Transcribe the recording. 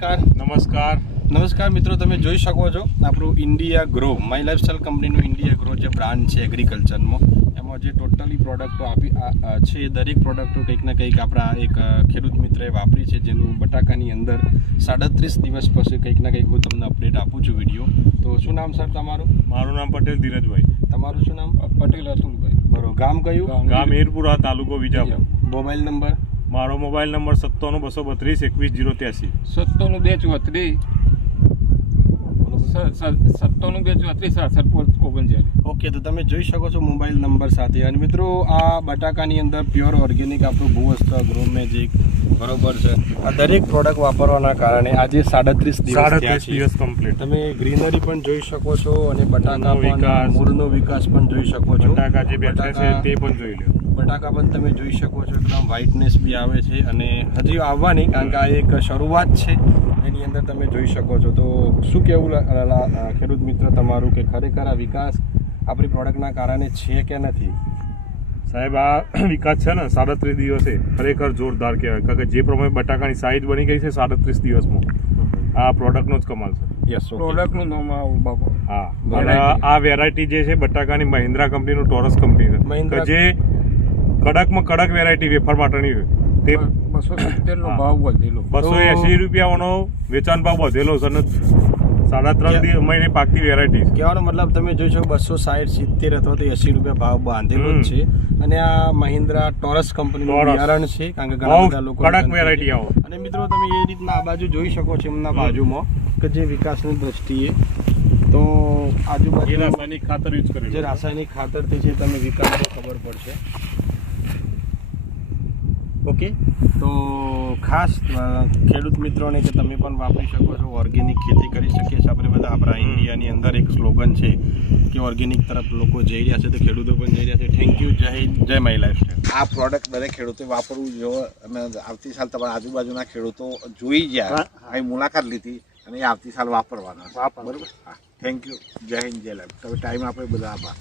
નમસ્કાર મિત્રો, તમે જોઈ શકો છો આપણું ઇન્ડિયા ગ્રો માય લાઇફસ્ટાઈલ કંપનીનું ઇન્ડિયા ગ્રો જે બ્રાન્ડ છે એગ્રીકલ્ચરમાં, એમાં જે ટોટલી પ્રોડક્ટો છે એ દરેક પ્રોડક્ટો કંઈક ને કંઈક આપણા એક ખેડૂત મિત્રએ વાપરી છે, જેનું બટાકાની અંદર 37 દિવસ પછી કંઈક ને કંઈક હું તમને અપડેટ આપું છું વિડીયો. તો શું નામ સર તમારું? મારું નામ પટેલ ધીરજભાઈ. તમારું શું નામ? પટેલ અતુલભાઈ. બરોબર. ગામ કયું? ગામ એરપુરા, તાલુકો વિજાપુર. Mobile number? મારો મોબાઈલ નંબર 97 232 21 083. ઓકે, તો તમે જોઈ શકો છો મોબાઈલ નંબર સાથે. અને મિત્રો, આ બટાકાની અંદર પ્યોર ઓર્ગેનિક આપણું ભૂવસ્ત્ર ગ્રો મેજિક બરોબર છે. આ દરેક પ્રોડક્ટ વાપરવાના કારણે આજે 37 દિવસ કમ્પ્લીટ. તમે ગ્રીનરી પણ જોઈ શકો છો અને બટાકા પણ મૂળનો વિકાસ પણ જોઈ શકો છો. બટાકા જે બેઠા છે તે પણ જોઈ લો. બટાકા પણ તમે જોઈ શકો છો, એકદમ વ્હાઇટનેસ બી આવે છે અને હજી આવવાની, કારણ કે આ એક શરૂઆત છે. એની અંદર તમે જોઈ શકો છો. તો શું કહેવું ખેડૂત મિત્ર તમારું કે ખરેખર આ વિકાસ આપણી પ્રોડક્ટના કારણે છે કે નથી? સાહેબ, આ વિકાસ છે ને 37 દિવસે ખરેખર જોરદાર કહેવાય, કારણ કે જે પ્રમાણે બટાકાની સાઈઝ બની ગઈ છે 37 દિવસમાં, આ પ્રોડક્ટનો જ કમાલ છે. યસ, પ્રોડક્ટનું નામ આવું બાપુ. હા, અને આ વેરાયટી જે છે બટાકાની મહિન્દ્રા કંપનીનું ટોરસ કંપની છે, કે જે કડકમાં કડક વેરાયટી વેફર માટેની તે 270 નો ભાવ વધેલો. 280 રૂપિયાનો વેચાણ ભાવ વધેલો છે અને 3.5 મહિને પાકતી વેરાયટી છે. કહેવાનો મતલબ તમે જોઈ શકો 260, 70 અથવા તો 80 રૂપિયા ભાવ બાંધેલો જ છે. અને આ મહિન્દ્રા ટોરસ કંપનીનું બિયારણ છે, કારણ કે ઘણા બધા લોકો કડક વેરાયટી આવો. અને મિત્રો, તમે એ રીતના આ બાજુ જોઈ શકો છો એમના બાજુમાં કે જે વિકાસની દ્રષ્ટિએ તો આજુબાજુ રાસાયણિક ખાતર યુઝ કરે જે રાસાયણિક ખાતરથી છે તમે વિકાસની ખબર પડશે. ઓકે, તો ખાસ ખેડૂત મિત્રોને કે તમે પણ વાપરી શકો છો, ઓર્ગેનિક ખેતી કરી શકીએ છીએ આપણે બધા. આપણા ઇન્ડિયાની અંદર એક સ્લોગન છે કે ઓર્ગેનિક તરફ લોકો જઈ રહ્યા છે, તો ખેડૂતો પણ જઈ રહ્યા છે. Thank you. જય હિન્દ, જય માય લાઈફસ્ટાઈલ. આ પ્રોડક્ટ દરેક ખેડૂતે વાપરવું જોઈએ અને આવતી સાલ તમારા આજુબાજુના ખેડૂતો જોઈ ગયા, અહીં મુલાકાત લીધી અને એ આવતી સાલ વાપરવાના. બરાબર. હા, થેન્ક યુ. જય હિન્દ, જય લાઈફ. તમે ટાઈમ આપે બધા આભાર.